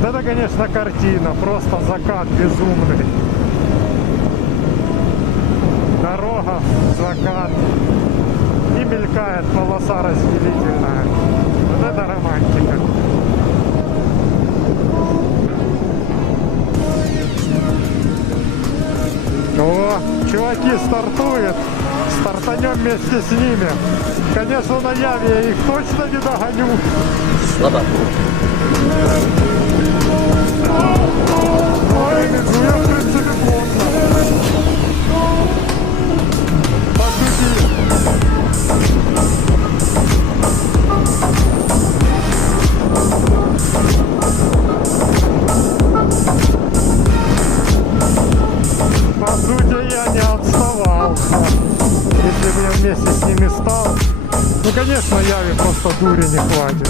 Это, конечно, картина, просто закат безумный. Дорога, закат. И мелькает полоса разделительная. Вот это романтика. О, чуваки стартуют. Стартанем вместе с ними. Конечно, на Яве я их точно не догоню. Слабо. Ой, ну я, в принципе, плотно. Пошути. По сути, я не отставал. Если бы я вместе с ними стал. Ну, конечно, Яве просто дури не хватит.